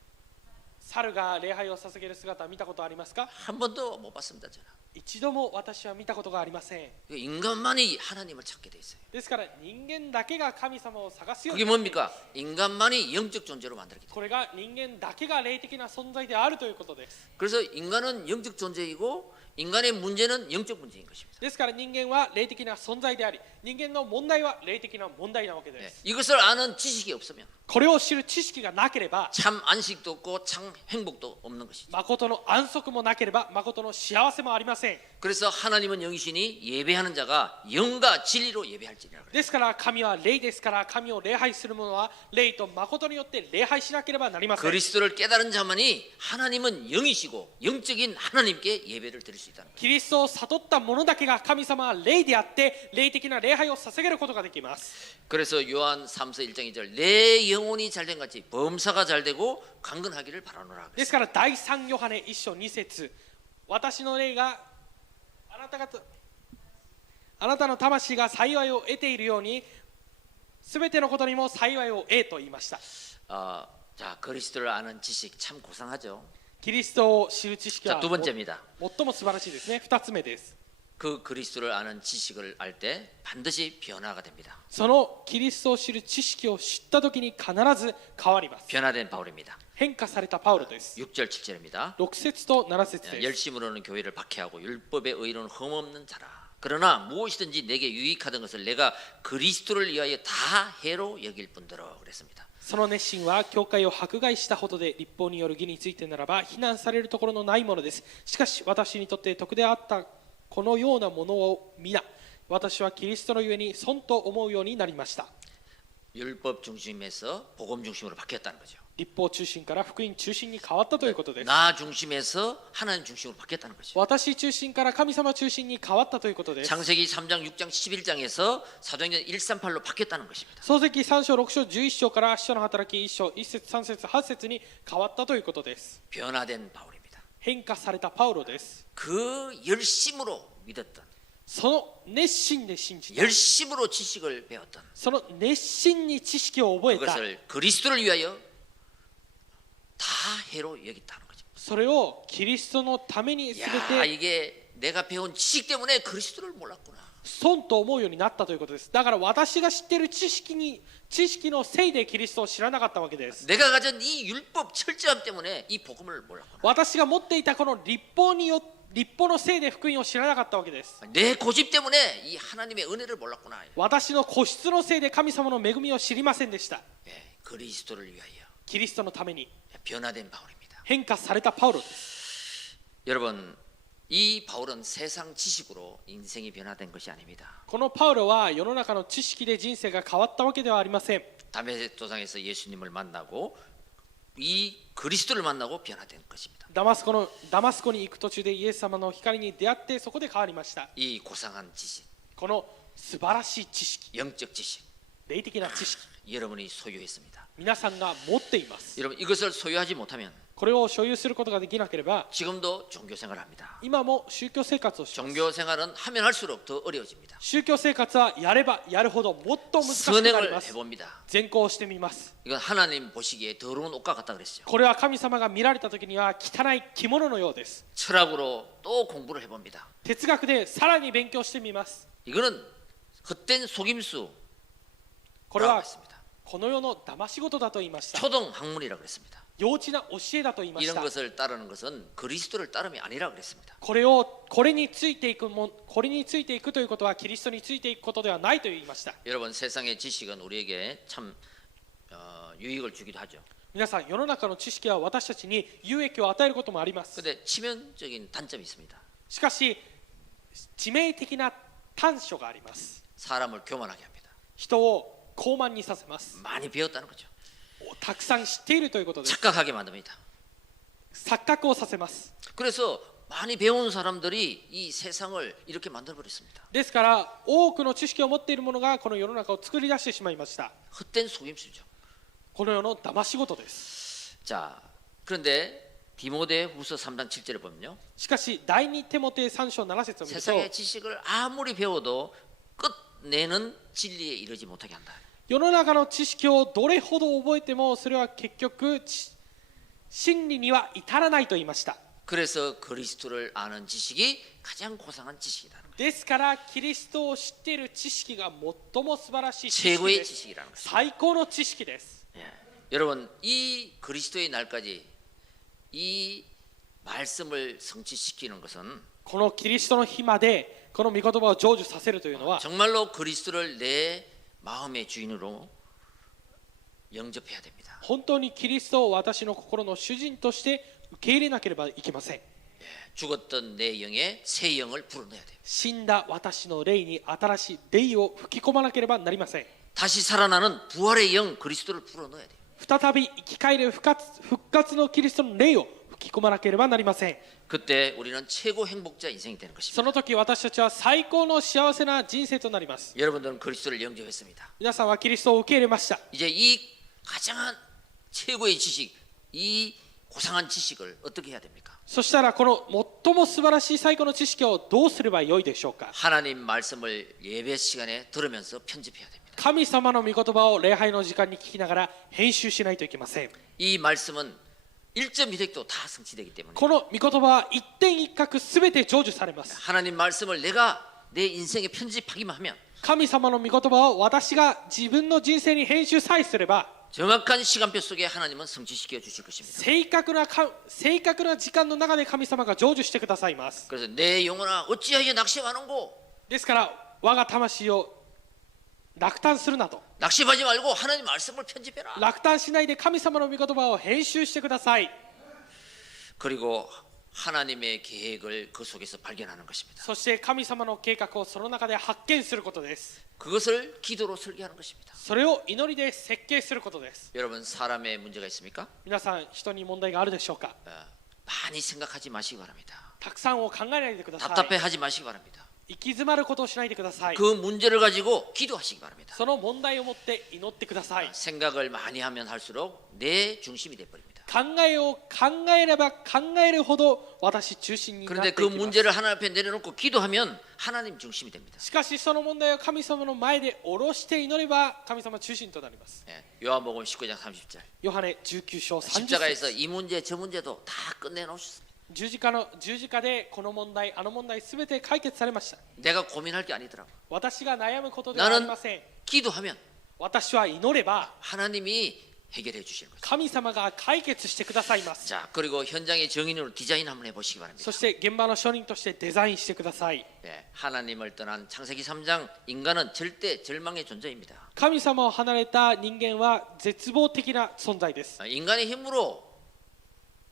猿が礼拝を捧げる姿を見たことありますか？ 한 번도 못 봤습니다, 저는. 一度も私は見たことがありません。 인간만이 하나님을 찾게 돼 있어요. ですから人間だけが神様を探すよう 그게 になっている。 뭡니까? 인간만이 영적 존재로 만들게 돼요. これが人間だけが霊的な存在であるということです。 그래서 인간은 영적 존재이고 인간의 문제는 영적 문제인 것입니다. ですから人間は霊的な存在であり、人間の問題は霊的な問題なわけです。 이것을 아는 지식이 없으면 これを知る知識がなければ、 참 안식도 없고 참 행복도 없는 것이죠. 誠の安息もなければ、誠の幸せもありません。 그래서 하나님은 영이시니 예배하는 자가 영과 진리로 예배할지니라. ですから神は霊ですから、神を礼拝する者は霊と誠によって礼拝しなければなりません。 그리스도를 깨달은 자만이 하나님은 영이시고 영적인 하나님께 예배를 드릴 수 있다는 거예요. キリストを悟った者だけが神様は霊であって霊的な礼拝を捧げることができます。 그래서 요한 3서 1장 2절 내 영혼이 잘된 같이 범사가 잘되고 강건하기를 바라노라. ですから第3ヨハネ1章2節、私の霊があなたの魂が幸いを得ているようにすべてのことにも幸いを得と言いました。 자, 그리스도를 아는 지식 참 고상하죠. キリストを知る知識は 자, 두 번째입니다. 最も素晴らしいですね。2つ目です。 그 그리스도를 아는 지식을 알 때 반드시 변화가 됩니다. そのキリストを知る知識を知ったときに必ず変わります。 변화된 바울입니다. 変化されたパウロです。 6절 7절입니다. 6節と7節です。 열심으로는 교회를 박해하고 율법의 의로는 흠없는 자라. 그러나 무엇이든지 내게 유익하던 것을 내가 그리스도를 위하여 다 해로 여길 뿐더러 그랬습니다. その熱心は教会を迫害したほどで立法による義についてならば非難されるところのないものです。しかし私にとって徳であったこのようなものを皆私はキリストのゆえに損と思うようになりました。 율법 중심에서 복음 중심으로 바뀌었다는 거죠. 立法中心から福音中心に変わったということです。 나 중심에서 하나님 중심으로 바뀌었다는 거죠. 私中心から神様中心に変わったということです。 창세기 3장 6장 11장에서 사도행전 138로 바뀌었다는 것입니다. 創世記3章6章11章から使徒の働き1章1節3節8節に変わったということです。 변화된 바울입니다. 変化されたパウロです。 그 열심으로 믿었던 その熱心で信じた 열심으로 지식을 배웠던 その熱心に知識を覚えた 그것을 그리스도를 위하여 다 해로 여겼다는 거죠. それをキリストのために全 야, て 이게 내가 배운 지식 때문에 그리스도를 몰랐구나. 損と思うようになったということです。だから私が知っている知識のせいでキリストを知らなかったわけです。 내가 가진 이 율법 철저함 때문에 이 복음을 몰랐구나. 私が持っていたこの立法のせいで福音を知らなかったわけです。 내 고집 때문에 이 하나님의 은혜를 몰랐구나. 私の固執のせいで神様の恵みを知りませんでした。 예, 그리스도를 위하여 キリストのために 변화된 바울입니다. 変化されたパウロです。 여러분, 이 바울은 세상 지식으로 인생이 변화된 것이 아닙니다. このパウロは世の中の知識で人生が変わったわけではありません。 다메섹 도상에서 예수님을 만나고 이 그리스도를 만나고 변화된 것입니다. ダマスコに行く途中でイエス様の光に出会ってそこで変わりました。 이 고상한 지식, この素晴らしい知識、 영적 지식, 霊的な知識、 여러분이 소유했습니다. 皆さんが持っています。 여러분 이것을 소유하지 못하면 これを所有することができなければ 지금도 종교 생활을 합니다. 今も宗教生活をします。 종교 생활은 하면 할수록 더 어려워집니다. 宗教生活はやればやるほどもっと難しくなり 선행을 ます。 해봅니다. 善行してみます。 이건 하나님 보시기에 더러운 옷과 같다 그랬어요. これは神様が見られた時には汚い着物のようです。 철학으로 또 공부를 해봅니다. 哲学でさらに勉強してみます。 이거는 헛된 속임수라고 これは 했습니다. この世の騙し事だと言いました。 초등 학문이라고 그랬습니다. 幼稚な教えだと言いまし 이런 た。 것을 따르는 것은 그리스도를 따름이 아니라 그랬습니다. これについていくということはキリストについていくことではないと言いました。 여러분 세상의 지식은 우리에게 참 유익을 주기도 하죠. 皆さん、世の中の知識は私たちに有益を与えることもあります。 그런데 치명적인 단점이 있습니다. しかし致命的な短所があります。 사람을 교만하게 합니다. 人を傲慢にさせます。 많이 배웠다는 거죠. たくさん知っているということです。 착각하게 만듭니다. 錯覚をさせます。 그래서 많이 배운 사람들이 이 세상을 이렇게 만들어 버렸습니다. ですから多くの知識を持っている者がこの世の中を作り出してしまいました。 헛된 속임수죠. この世の騙し事です。 자, 그런데 디모데후서 3장 7절에 보면요. しかし第2テモテ3章7節を見ると 세상의 지식을 아무리 배워도 끝내는 진리에 이르지 못하게 한다. 世の中の知識をどれほど覚えてもそれは結局真理には至らないと言いました。 그래서 그리스도를 아는 지식이 가장 고상한 지식이라는 거예요. ですからキリストを知っている知識が最も素晴らしい知識 최고의 です。 지식이라는 거예요. 最高の知識です。 예. 여러분 이 그리스도의 날까지 이 말씀을 성취시키는 것은 このキリストの日までこの御言葉を成就させるというのは 정말로 그리스도를 내 마음의 주인으로 영접해야 됩니다. 本当にキリストを私の心の主人として受け入れなければいけません。 예. 죽었던 내 영에 새 영을 불어넣어야 돼요. 死んだ私の霊に新しい霊を吹き込まなければなりません。 다시 살아나는 부활의 영 그리스도를 불어넣어야 돼요. 再び生き返る復活のキリストの霊を吹き込まなければなりません。 그때 우리는 최고 행복자 인생이 되는 そ 것입니다. の時私たちは最高の幸せな人生となります。 여러분들은 그리스도를 영접했습니다. 皆さんはキリストを受け入れました。 이제 이 가장 최고의 지식, 이 고상한 지식을 어떻게 해야 됩니까? そしたらこの最も素晴らしい最高の知識をどうすればよいでしょうか。 하나님 말씀을 예배 시간에 들으면서 편집해야 됩니다. 神様の御言葉を礼拝の時間に聞きながら編集しないといけません。 이 말씀은 1.1획도 다 성취되기 때문에 この御言葉は一点一画すべて成就されます。 하나님 말씀을 내가 내 인생에 편집하기만 하면 神様の御言葉を私が自分の人生に編集さえすれば 정확한 시간표 속에 하나님은 성취시켜 주실 것입니다. 正確な時間の中で神様が成就してくださいます。 그래서 내 영혼아 어찌하여 낙심하는고? ですから我が魂を落胆するなと。 낙심하지 말고 하나님 말씀을 편집해라. 落胆しないで神様の御言葉を編集してください。 그리고 하나님의 계획을 그 속에서 발견하는 것입니다. そして神様の計画をその中で発見することです。 그것을 기도로 설계하는 것입니다. それを祈りで設計することです。 여러분 사람의 문제가 있습니까? 皆さん人に問題があるでしょうか。 많이 생각하지 마시기 바랍니다. たくさんを考えないでください。 답답해하지 마시기 바랍니다. 行き詰まることをしないでください。 그 문제를 가지고 기도하시기 바랍니다. その問題を持って祈ってください。 생각을 많이 하면 할수록 내 중심이 돼버립니다. 考えを考えれば考えるほど私中心になってい 그런데 き 그 ます。 문제를 하나님 앞에 내려놓고 기도하면 하나님 중심이 됩니다. しかしその問題を神様の前で下ろして祈れば神様中心となります。 예, 요한복음 19장 30절. ヨハネ19章30 십자가에서 節 이 문제 저 문제도 다 끝내놓으셨습니다. 十字架でこの問題あの問題すべて解決されました。 내가 고민할 게 아니더라고. 私が悩むことではあり 나는 ません。 기도하면 私は祈れば 하나님이 해결해 주시는 거죠. 神様が解決してくださいます。 자, 그리고 현장의 정인으로 디자인 한번 해보시기 바랍니다. そして現場の証人としてデザインしてください。 예, 하나님을 떠난 창세기 3장 인간은 절대 절망의 존재입니다. 神様を離れた人間は絶望的な存在です。 인간의 힘으로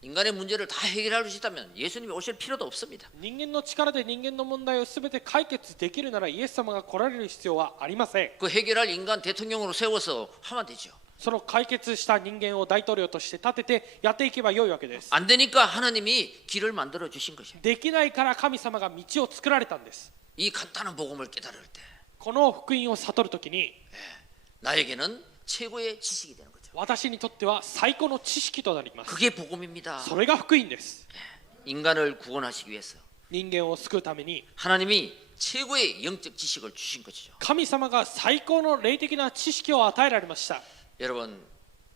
인간의 문제를 다 해결할 수 있다면 예수님이 오실 필요도 없습니다. 人間の力で人間の問題をすべて解決できるならイエス様が来られる必要はありません。 그 해결할 인간 대통령으로 세워서 하면 되죠. その解決した人間を大統領として立ててやっていけばよいわけです。 안 되니까 하나님이 길을 만들어 주신 것이에요. できないから神様が道を作られたんです。 이 간단한 복음을 깨달을 때 この福音を悟るときに 나에게는 최고의 지식이 되는 거죠. 私にとっては最高の知識となります。 그게 복음입니다. それが福音です。 인간을 구원하시기 위해서 人間を救うために 하나님이 최고의 영적 지식을 주신 것이죠. 神様が最高の霊的な知識を与えられました。 여러분,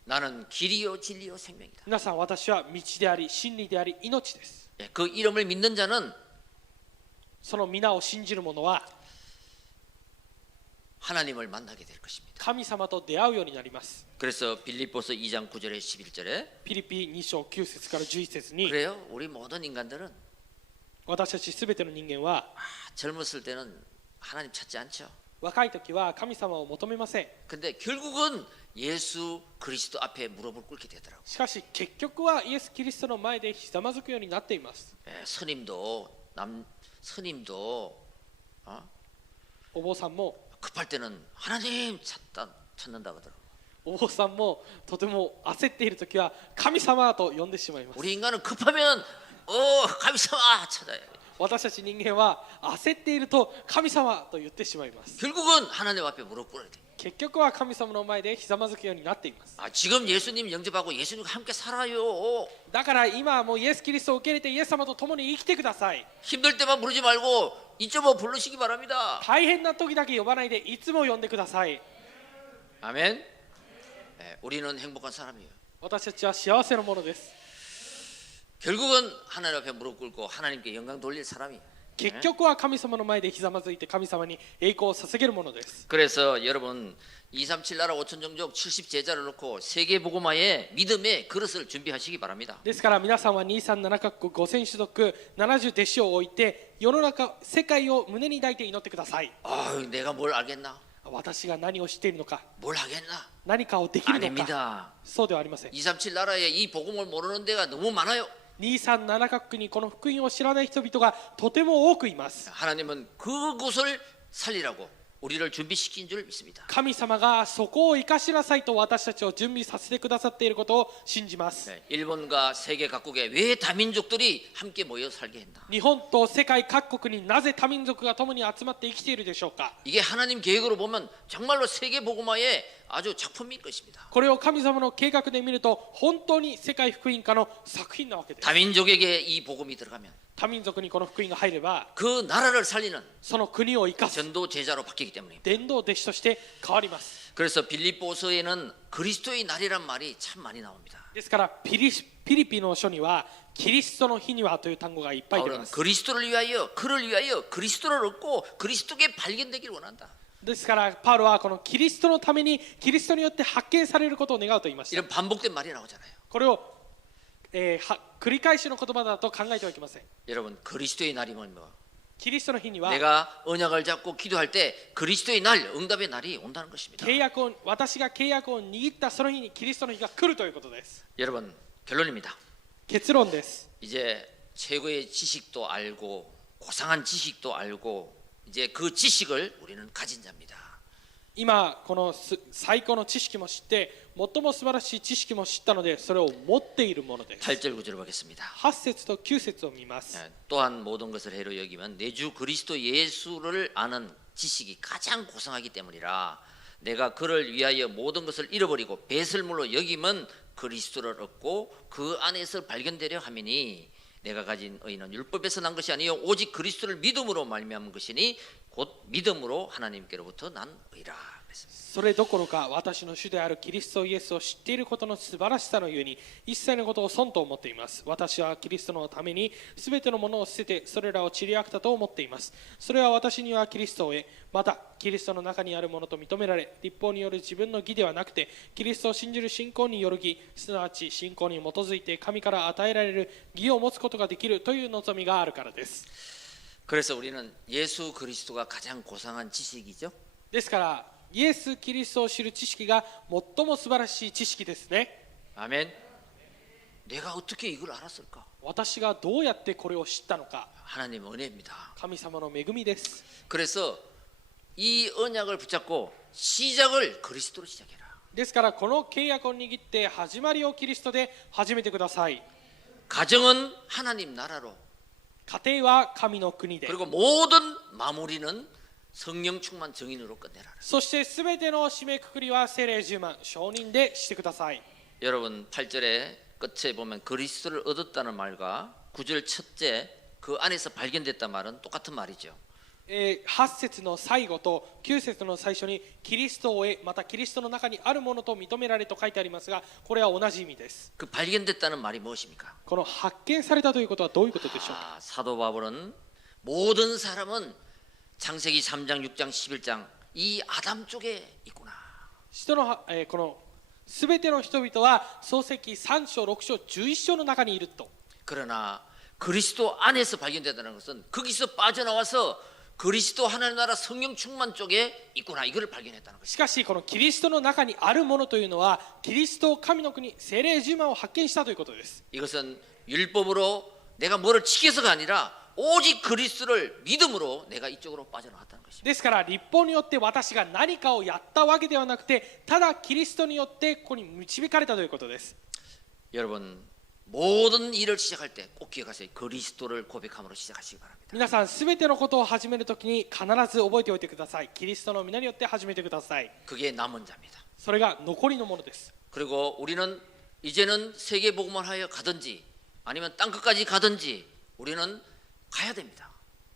나는 길이요 진리요 생명이다. 皆さん、私は道であり真理であり命です。 그 이름을 믿는 자는 その皆を信じる者は 하나님을 만나게 될 것입니다. 神様と出会うようになります。 그래서 빌립보서 2장 9절에 11절에 ピリピ2章9節から11節に 그래요. 우리 모든 인간들은 私たちすべての人間は 젊었을 때는 하나님 찾지 않죠. 若い時は神様を求めません。 근데 결국은 예수 그리스도 앞에 무릎을 꿇게 되더라고요. しかし結局はイエス・キリストの前でひざまずくようになっています。 스님도 お坊さんも 급할 때는 하나님 찾는다 그러더라고요. お坊さんもとても焦っている時は神様と呼んでしまいます。 우리 인간은 급하면 감사마 찾아야 돼. 私たち人間は焦っていると神様と言ってしまいます。 결국은 하나님 앞에 무릎 꿇어야 돼. 結局は神様の前でひざまずくようになっています。 지금 예수님 영접하고 예수님과 함께 살아요. だから今はもうイエス・キリストを受け入れてイエス様と共に生きてください。 힘들 때만 부르지 말고 이쪽으로 부르시기 바랍니다. 大変な時だけ呼ばないでいつも呼んでください。 아멘. 우리는 행복한 사람이에요. 私たちは幸せなものです。 결국은 하나님 앞에 무릎 꿇고 하나님께 영광 돌릴 사람이에요. 結局は神様の前でひざまずいて神様に栄光を捧げるものです。 그래서 여러분 237 나라 5천 종족 70 제자를 놓고 세계 복음화의 믿음의 그릇을 준비하시기 바랍니다. ですから皆さんは237カ国5000種族70弟子を置いて世の中世界を胸に抱いて祈ってください。 내가 뭘 알겠나? 私が何を知っているのか 뭘 하겠나? 何かをできるのか 아닙니다. そうではありません。 237 나라에 이 복음을 모르는 데가 너무 많아요. 237カ国にこの福音を知らない人々がとても多くいます。 하나님은 그곳을 살리라고 우리를 준비시킨 줄 믿습니다. 神様がそこを生かしなさいと私たちを準備させてくださっていることを信じます。 일본과 세계 각국에 왜 다민족들이 함께 모여 살게 했나? 日本と世界各国になぜ多民族が共に集まって生きているでしょうか。 이게 하나님 계획으로 보면 정말로 세계 복음화의 아주 작품일 것입니다. これを神様の計画で見ると本当に世界福音家の作品なわけです。 다민족에게 이 복음이 들어가면 多民族にこの福音が入れば 그 나라를 살리는 その国を生かす 전도 제자로 바뀌기 때문입니다. 伝道弟子として変わります。 그래서 빌립보서에는 그리스도의 날이란 말이 참 많이 나옵니다. ですからピリピの書にはキリストの日にはという単語がいっぱい出ま 바울은 す。 그리스도를 위하여 그를 위하여 그리스도를 얻고 그리스도께 발견되기를 원한다. ですからパウロはこのキリストのためにキリストによって発見されることを願うと言いました。 이런 반복된 말이 나오잖아요. これを、繰り返しの言葉だと考えてはいけません。 여러분 그리스도의 날이면 뭐? キリストの日には 내가 언약을 잡고 기도할 때 그리스도의 날, 응답의 날이 온다는 것입니다. 私が契約を握ったその日にキリストの日が来るということです。 여러분 결론입니다. 結論です。 이제 최고의 지식도 알고 고상한 지식도 알고 이제 그 지식을 우리는 가진 자입니다. 今この最高の知識も知って最も素晴らしい知識も知ったのでそれを持っているものです。 8절 9절 보겠습니다. 8節と9節を見ます。 또한 모든 것을 해로 여기면 내 주 그리스도 예수를 아는 지식이 가장 고상하기 때문이라 내가 그를 위하여 모든 것을 잃어버리고 배설물로 여기면 그리스도를 얻고 그 안에서 발견되려 함이니 내가 가진 의는 율법에서 난 것이 아니요 오직 그리스도를 믿음으로 말미암은 것이니 곧 믿음으로 하나님께로부터 난 의라. それどころか私の主であるキリストイエスを知っていることの素晴らしさのゆえに一切のことを損と思っています。私はキリストのために全てのものを捨ててそれらを塵あくたと思っています。それは私にはキリストを得、またキリストの中にあるものと認められ、立法による自分の義ではなくてキリストを信じる信仰による義、すなわち信仰に基づいて神から与えられる義を持つことができるという望みがあるからです。 그래서 우리는 예수 그리스도가 가장 고상한 지식이죠. ですからイエス・キリストを知る知識が最も素晴らしい知識ですね。 아멘. 내가 어떻게 이걸 알았을까? 私がどうやってこれを知ったのか。 하나님 은혜입니다. 神様の恵みです。 그래서 이 언약을 붙잡고 시작을 그리스도로 시작해라. ですからこの契約を握って始まりをキリストで始めてください。 가정은 하나님 나라로. 家庭は神の国で。 그리고 모든 마무리는 성령 충만 정인으로 끝내라. そしてすべての締めくくりは聖霊充満承認でしてください。 여러분 8절에 끝에 보면 그리스도를 얻었다는 말과 9절 첫째 그 안에서 발견됐단 말은 똑같은 말이죠. 8節の最後と9節の最初にキリストを得、またキリストの中にあるものと認められと書いてありますが、これは同じ意味です。 그 발견됐다는 말이 무엇입니까? この発見されたということはどういうことでしょうか。 사도 바울은 모든 사람은 창세기 3장, 6장, 11장 이 아담 쪽에 있구나. このすべての人々は創世記3章、6章、11章の中にいると。 그러나 그리스도 안에서 발견된다는 것은 거기서 빠져나와서 그리스도 하나님 나라 성령 충만 쪽에 있구나. 이걸 발견했다는 것이죠. しかしこのキリストの中にあるものというのはキリスト神の国聖霊充満を発見したということです。 이것은 율법으로 내가 뭐를 지켜서가 아니라 오직 그리스도를 믿음으로 내가 이쪽으로 빠져나왔다는 것입니다. ですから立法によって私が何かをやったわけではなくて、ただキリストによってここに導かれたということです。 여러분 모든 일을 시작할 때 꼭 기억하세요. 그리스도를 고백함으로 시작하시기 바랍니다. 皆さんすべてのことを始めるときに必ず覚えておいてください。キリストの皆によって始めてください。 그게 남은 자입니다. それが残りのものです。 그리고 우리는 이제는 세계 복음을 하여 가든지 아니면 땅 끝까지 가든지 우리는 가야 됩니다.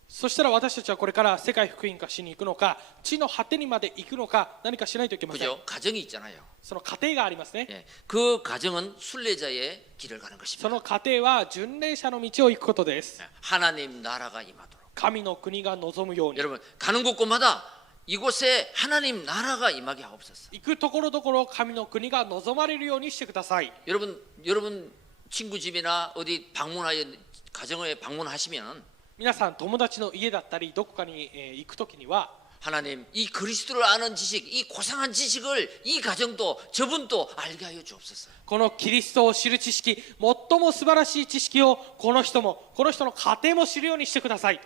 そしたら私たちはこれから世界福音化しに行くのか、地の果てにまで行くのか、何かしないといけません。 그죠? 가정이 있잖아요. その過程がありますね。 예, 그 가정은 순례자의 길을 가는 そ 것입니다. の過程は巡礼者の道を行くことです。 하나님 나라가 임하도록. 神の国が望むように。 여러분 가는 곳곳마다 이곳에 하나님 나라가 임하게 하옵소서. 行くところどころ神の国が望まれるようにしてください。 여러분 친구 집이나 어디 방문하여 가정에 방문하시면 皆さん友達の家だったりどこかに行くときには 하나님 이 그리스도를 아는 지식, 이 고상한 지식을 이 가정도 저분도 알게 하여 주옵소서. このキリストを知る知識、最も素晴らしい知識をこの人もこの人の家庭も知るようにしてください。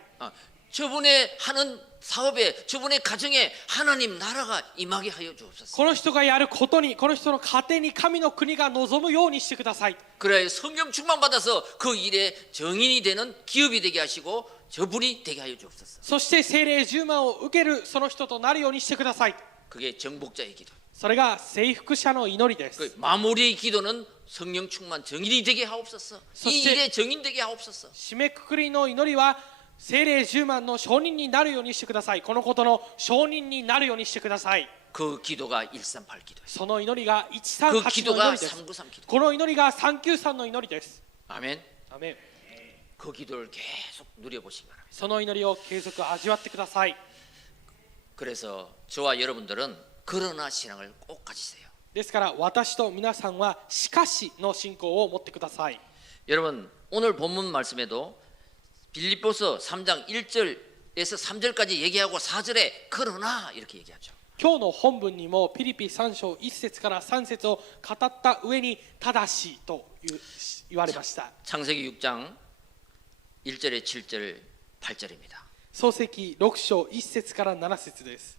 저분의 하는 사업에 저분의 가정에 하나님 나라가 임하게 하여 주옵소서. この人がやることにこの人の家庭に神の国が望むようにしてください。 그래야 성령 충만 받아서 그 일에 정인이 되는 기업이 되게 하시고 저분이 되게 하여 주옵소서. そして聖霊充満を受けるその人となるようにしてください。 그게 정복자의 기도. それが征服者の祈りです。 그 마무리의 기도는 성령 충만 정인이 되게 하옵소서. 이 일에 정인 되게 하옵소서. 締めくくりの祈りは聖霊充満の証人になるようにしてください。このことの証人になるようにしてください。 그 기도가 138 기도예요. その祈りが그 138の祈 기도가 りです。 393 기도. この祈りが393の祈りです。 아멘. アメン。 그 기도를 계속 누려보시기 바랍니다. その祈りを継続味わってください。 그래서 저와 여러분들은 그러나 신앙을 꼭 가지세요. ですから私と皆さんはしかしの信仰を持ってください。 여러분 오늘 본문 말씀에도 빌립보서 3장 1절에서 3절까지 얘기하고 4절에 그러나 이렇게 얘기하죠. 今日の本文にもピリピ3章1節から3節を語った上にただしと言われました。 창세기 6장 1절에 7절 8절입니다. 創世記6章1節から7節です。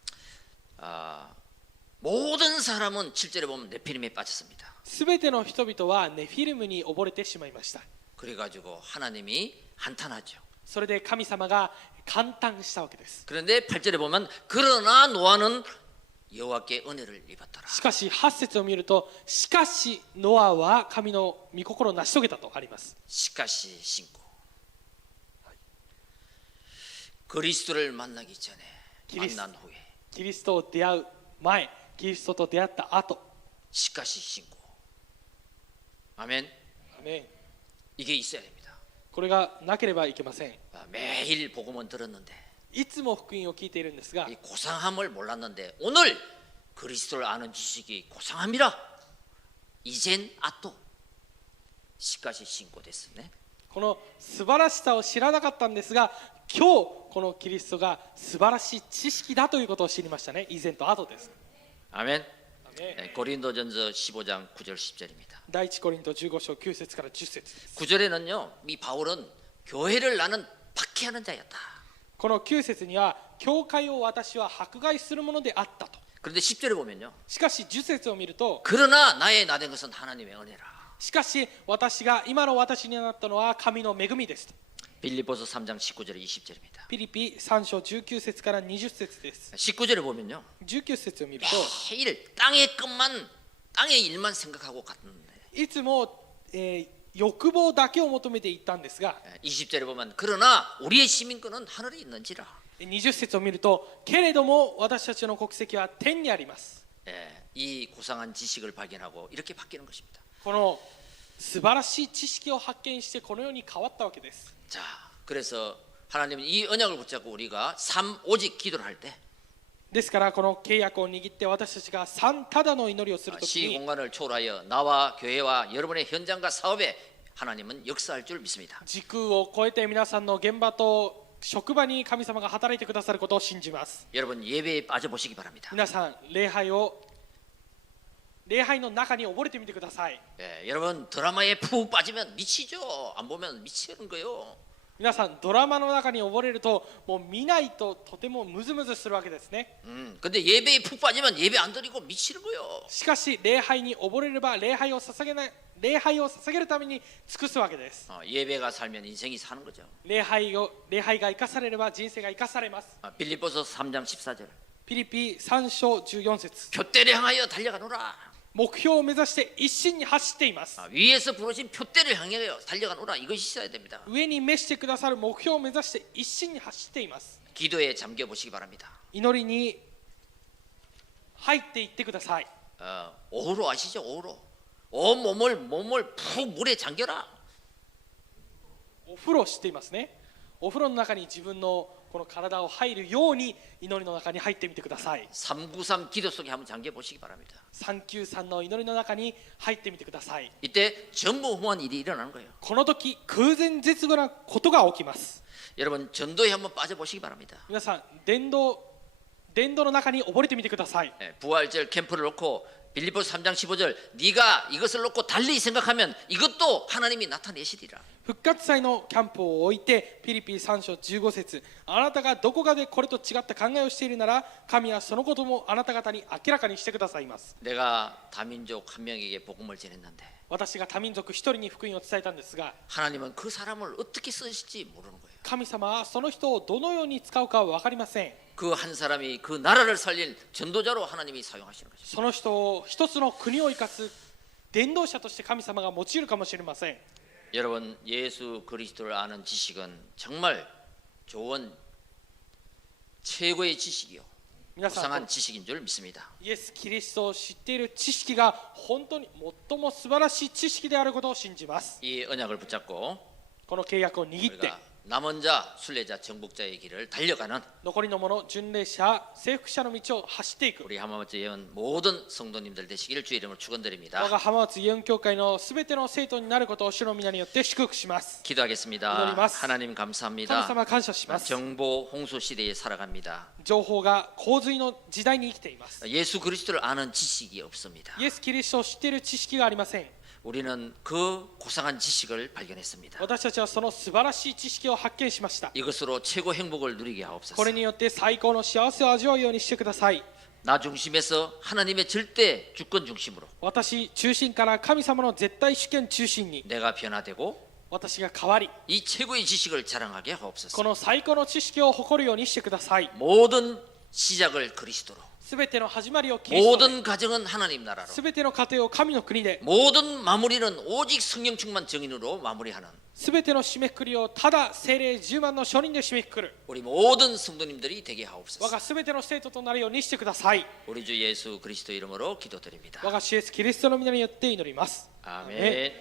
모든 사람은 7절에 보면 네피림에 빠졌습니다. すべての人々はネフィルムに溺れてしまいました。 그래가지고 하나님이 한탄하죠. それで神様が感嘆したわけです。 그런데 8절에 보면 그러나 노아는 여호와께 은혜를 입었더라. しかし8節を見ると、しかしノアは神の御心を成し遂げたとあります。 시카시 신고. 그리스도를 만나기 전에 만난 후에 キリストを出会う前、キリストと出会った後、 시카시 신고. 아멘. アメン。 이게 있어야 됩니다. これがなければいけません。 매일 복음은 들었는데 いつも福音を聞いているんですが、 이 고상함을 몰랐는데 오늘 그리스도를 아는 지식이 고상함이라. 이젠 아또 시카시 신고 됐네. この素晴らしさを知らなかったんですが、今日このキリストが素晴らしい知識だということを知りましたね。以前と後です。 아멘. アメン。 고린도전서 15장 9절 10절입니다. 第一コリント15章9節から10節です。 9절에는요, 이 바울은 교회를 나는 박해하는 자였다. この9節には、教会を私は迫害するものであったと。 그런데 10절에 보면요, しかし10節を見ると、 그러나 나의 나된 것은 하나님의 은혜라. しかし私が今の私になったのは神の恵みですと。 빌립보서 3장 19절에 20절입니다. ピリピ3章19節から20節です。 19절에 보면요, 19節を見ると、 매일 땅의 것만, 땅의 일만 생각하고 갔는데, いつも、欲望だけを求めていったんですが、 20절에 보면 그러나 우리의 시민권은 하늘에 있는지라. 20節を見ると、けれども私たちの国籍は天にあります。 이 고상한 지식을 발견하고 이렇게 바뀌는 것입니다. この素晴らしい知識を発見してこのように変わったわけです。 자, 그래서 하나님은 이 언약을 붙잡고 우리가 3오직 기도를 할 때, ですからこの契約を握って私たちが3ただの祈りをするとき 시 に、 공간을 초월하여 나와 교회와 여러분의 현장과 사업에 하나님은 역사할 줄 믿습니다. 時空を超えて皆さんの現場と職場に神様が働いてくださることを信じます。 여러분 예배에 빠져보시기 바랍니다. 皆さん礼拝の中に溺れてみてください。 여러분 드라마에 푹 빠지면 미치죠. 안 보면 미치는 거예요. 皆さんドラマの中に溺れるともう見ないととてもムズムズするわけですね。 근데 예배에 푹 빠지면 예배 안 드리고 미치는 거예요. しかし礼拝に溺れれば礼拝を捧げるために尽くすわけです。 예배가 살면 인생이 사는 거죠. 礼拝が生かされれば人生が生かされます。 빌립보서 3장 14절. ピリピ3章14節 표대를 향하여 달려가노라. 目標を目指して一心に走っています。 위에서 부르신 표대를 향하여 달려가노라. 이것이 있어야 됩니다. 上に召してくださる目標を目指して一心に走っています。 기도에 잠겨 보시기 바랍니다. 祈りに入っていってください。 오후로 아시죠? 오후로. 온 몸을 푹 물에 잠겨라. お風呂していますね。お風呂の中に自分のこの体を入るように祈りの中に入ってみてください。 393 기도 속에 한번 잠겨 보시기 바랍니다. 393の祈りの中に入ってみてください。 이때 전무후무한 일이 일어나는 거예요. この時空前絶後なことが起きます。 여러분 전도에 한번 빠져 보시기 바랍니다. 皆さん伝道の中に溺れてみてください。 부활절 캠프를 놓고 빌립보서 3장 15절 네가 이것을 놓고 달리 생각하면 이것도 하나님이 나타내시리라. 復活祭のキャンプを置いてピリピ3章15節あなたがどこかでこれと違った考えをしているなら神はそのこともあなた方に明らかにしてくださいます。 내가 다민족 한 명에게 복음을 전했는데 私が多民族一人に福音を伝えたんですが 하나님은 그 사람을 어떻게 쓰실지 모르는 거예요. 神様はその人をどのように使うかは分かりません。 그 한 사람이 그 나라를 살릴 전도자로 하나님이 사용하시는 것이죠. その人を一つの国を生かす伝道者として神様が用いるかもしれません。 여러분 예수 그리스도를 아는 지식은 정말 좋은 최고의 지식이요. 皆さん 고상한 지식인 줄 믿습니다. イエス・キリストを知っている知識が本当に最も素晴らしい知識であることを信じます。 이 언약을 붙잡고 この契約を握って 우리가 남은 자, 순례자, 정복자의 길을 달려가는 残りの者、巡礼者、征服者の道を走っていく。 우리浜松예언 모든 성도님들 되시기를 주의 이름으로 我 축원드립니다. が浜松イエン教会のすべての生徒になることを主の皆によって祝福します。 기도하겠습니다. 기도드리마스. 하나님 神 감사합니다. 様感謝します。 정보 홍수 시대에 살아갑니다. 情報が洪水の時代に生きています。 예수 그리스도를 아는 지식이 없습니다. イエス・キリストを知っている知識がありません。 우리는 그 고상한 지식을 발견했습니다. 私たちはその素晴らしい知識を発見しました。 이것으로 최고 행복을 누리게 하옵소서. これによって最高の幸せを味わうようにしてください。 나 중심에서 하나님의 절대 주권 중심으로 私中心から神様の絶対主権中心に 내가 변화되고 私が変わり、 이 최고의 지식을 자랑하게 こ 하옵소서. の最高の知識を誇るようにしてください。 모든 시작을 그리스도로 すべての始まりをキリストで 모든 가정은 하나님 나라로 すべての家庭を神の国で 모든 마무리는 오직 성령 충만 증인으로 마무리하는 すべての締めくくりをただ聖霊10万の証人で締めくくる 우리 모든 성도님들이 되게 我 하옵소서. がすべての生徒となるようにしてください 우리 주 예수 그리스도 이름으로 기도드립니다. 我が主イエスキリストの皆によって祈ります 아멘.